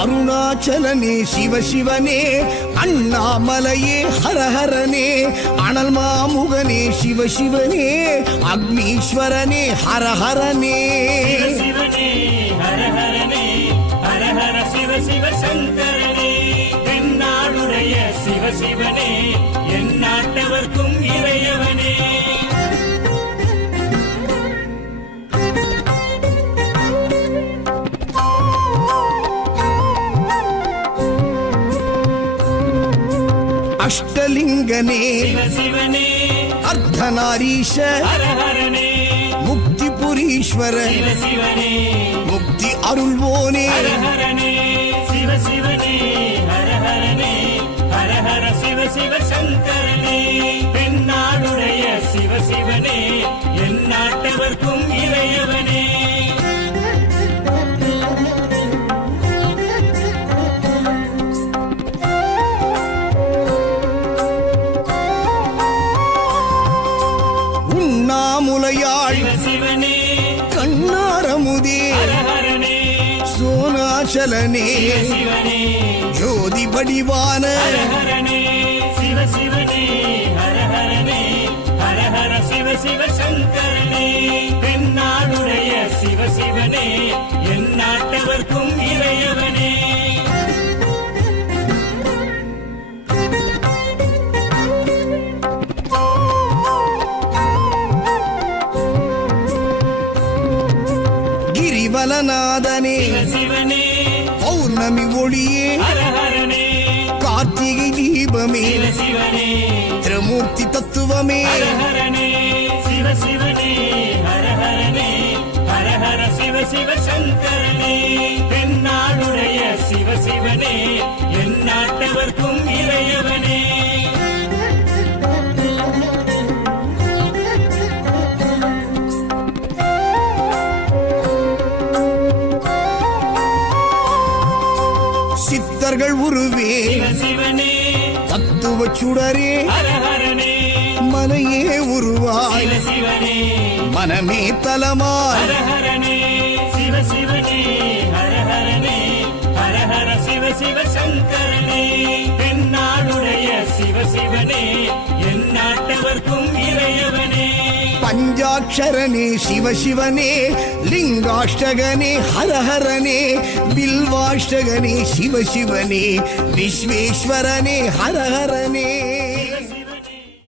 அருணாச்சலனே சிவசிவனே, அண்ணாமலையே ஹரஹரனே, அனல் மாமுகனே சிவசிவனே, அக்னீஸ்வரனே ஹரஹரனே. சிவசிவனே ஹரஹரனே, ஹரஹர சிவ சிவ சங்கரனே, தென்னாடுடைய சிவசிவனே, என் நாட்டவர்க்கும் இறையவனே. அஷ்டலிங்கனே சிவசிவனே, அர்த்தநாரீஷ ஹரஹரனே, முக்திபுரீஸ்வர சிவசிவனே, முக்தி அருள்வோனே. ஹரஹரனே சிவசிவனே, ஹரஹரனே, ஹரஹர சிவ சிவ சங்கரனே, தென்னாடுடைய சிவசிவனே, என் நாட்டவர்க்கும் இறையவனே. உண்ணாமுலையாள் சிவசிவனே, கண்ணாரமுதே ஹரஹரனே, சோனாச்சலனே சிவசிவனே, ஜோதி வடிவான ஹரஹரனே சிவசிவனே, ஹரஹரனே, ஹரஹர சிவ சிவ சங்கரனே, தென்னாடுடைய சிவசிவனே, என் நாட்டவர்க்கும் இறையவனே. கிரிவலநாதனே சிவசிவனே, பௌர்ணமி ஒளியே ஹரஹரனே, கார்த்திகை தீபமே சிவசிவனே, திரமூர்த்தி தத்துவமே. ஹரஹரனே சிவசிவனே, ஹரஹரனே, ஹரஹர சிவ சிவ சங்கரனே, தென்னாடுடைய சிவசிவனே, என் நாட்டவர்க்கும் இறையவனே. சித்தர்கள் உருவே சிவசிவனே, தத்துவ சுடரே ஹரஹரனே, மனையே உருவாய் சிவசிவனே, மனமே தலமாய். ஹரஹரனே சிவசிவனே, ஹரஹரனே, ஹரஹர சிவ சிவ சங்கரனே, தென்னாடுடைய சிவசிவனே, என் நாட்டவர்க்கும் இறையவனே. பஞ்சாட்சரனே சிவசிவனே, லிங்காஷ்டகனே ஹரஹரனே, பில்வாஷ்டகனே சிவசிவனே, விஸ்வேஸ்வரனே ஹரஹரனே.